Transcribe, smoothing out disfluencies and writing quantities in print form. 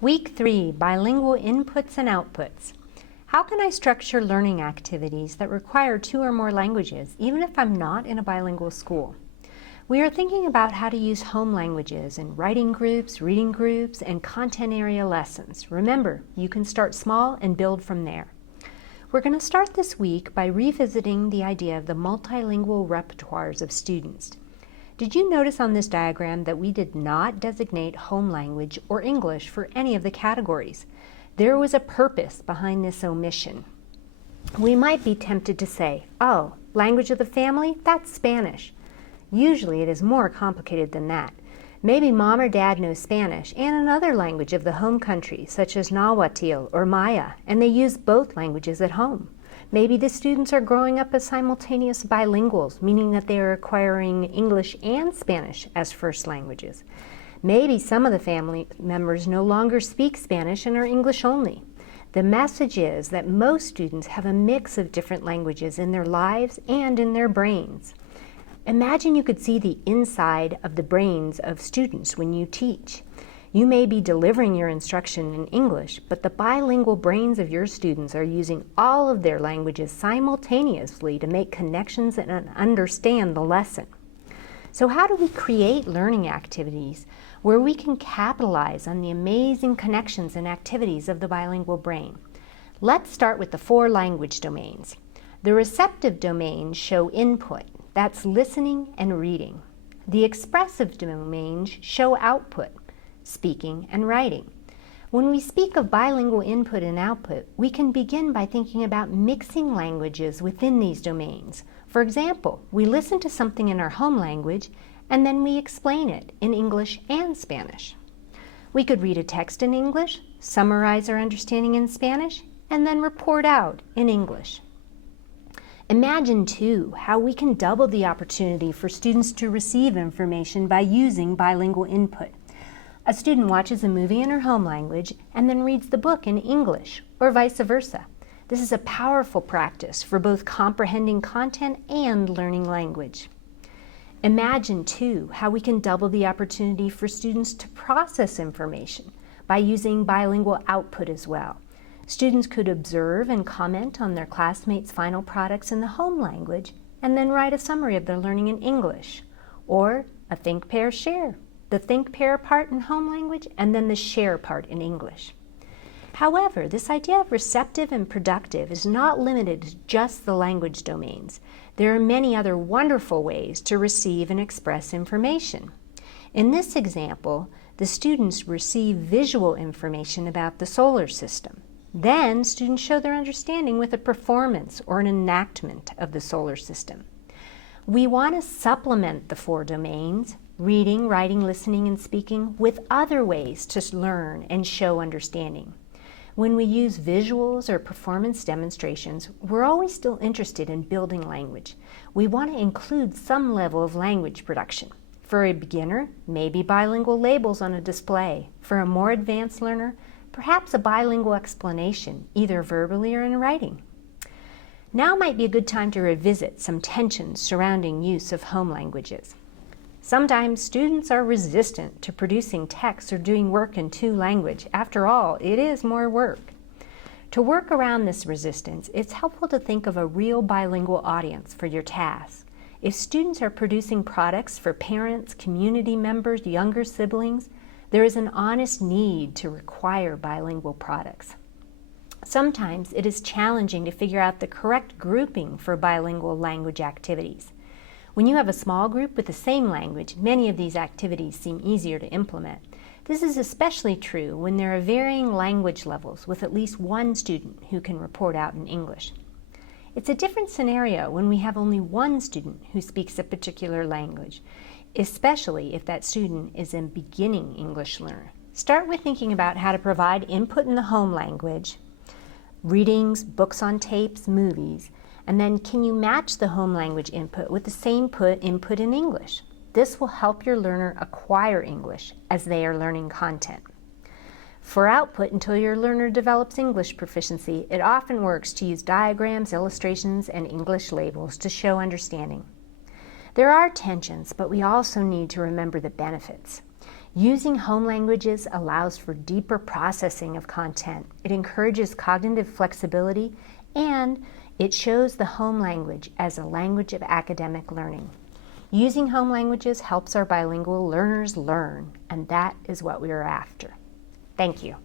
Week 3, Bilingual Inputs and Outputs. How can I structure learning activities that require 2 or more languages, even if I'm not in a bilingual school? We are thinking about how to use home languages in writing groups, reading groups, and content area lessons. Remember, you can start small and build from there. We're going to start this week by revisiting the idea of the multilingual repertoires of students. Did you notice on this diagram that we did not designate home language or English for any of the categories? There was a purpose behind this omission. We might be tempted to say, oh, language of the family, that's Spanish. Usually it is more complicated than that. Maybe mom or dad knows Spanish and another language of the home country, such as Nahuatl or Maya, and they use both languages at home. Maybe the students are growing up as simultaneous bilinguals, meaning that they are acquiring English and Spanish as first languages. Maybe some of the family members no longer speak Spanish and are English only. The message is that most students have a mix of different languages in their lives and in their brains. Imagine you could see the inside of the brains of students when you teach. You may be delivering your instruction in English, but the bilingual brains of your students are using all of their languages simultaneously to make connections and understand the lesson. So how do we create learning activities where we can capitalize on the amazing connections and activities of the bilingual brain? Let's start with the 4 language domains. The receptive domains show input, that's listening and reading. The expressive domains show output, speaking and writing. When we speak of bilingual input and output, we can begin by thinking about mixing languages within these domains. For example, we listen to something in our home language and then we explain it in English and Spanish. We could read a text in English, summarize our understanding in Spanish, and then report out in English. Imagine, too, how we can double the opportunity for students to receive information by using bilingual input. A student watches a movie in her home language and then reads the book in English, or vice versa. This is a powerful practice for both comprehending content and learning language. Imagine, too, how we can double the opportunity for students to process information by using bilingual output as well. Students could observe and comment on their classmates' final products in the home language and then write a summary of their learning in English, or a think, pair, share. The think, pair part in home language and then the share part in English. However, this idea of receptive and productive is not limited to just the language domains. There are many other wonderful ways to receive and express information. In this example, the students receive visual information about the solar system. Then, students show their understanding with a performance or an enactment of the solar system. We want to supplement the 4 domains, reading, writing, listening, and speaking, with other ways to learn and show understanding. When we use visuals or performance demonstrations, we're always still interested in building language. We want to include some level of language production. For a beginner, maybe bilingual labels on a display. For a more advanced learner, perhaps a bilingual explanation, either verbally or in writing. Now might be a good time to revisit some tensions surrounding use of home languages. Sometimes students are resistant to producing text or doing work in 2 languages. After all, it is more work. To work around this resistance, it's helpful to think of a real bilingual audience for your task. If students are producing products for parents, community members, younger siblings, there is an honest need to require bilingual products. Sometimes it is challenging to figure out the correct grouping for bilingual language activities. When you have a small group with the same language, many of these activities seem easier to implement. This is especially true when there are varying language levels with at least 1 student who can report out in English. It's a different scenario when we have only 1 student who speaks a particular language, especially if that student is a beginning English learner. Start with thinking about how to provide input in the home language, readings, books on tapes, movies, and then can you match the home language input with the same input in English? This will help your learner acquire English as they are learning content. For output, until your learner develops English proficiency, it often works to use diagrams, illustrations, and English labels to show understanding. There are tensions, but we also need to remember the benefits. Using home languages allows for deeper processing of content. It encourages cognitive flexibility, and it shows the home language as a language of academic learning. Using home languages helps our bilingual learners learn, and that is what we are after. Thank you.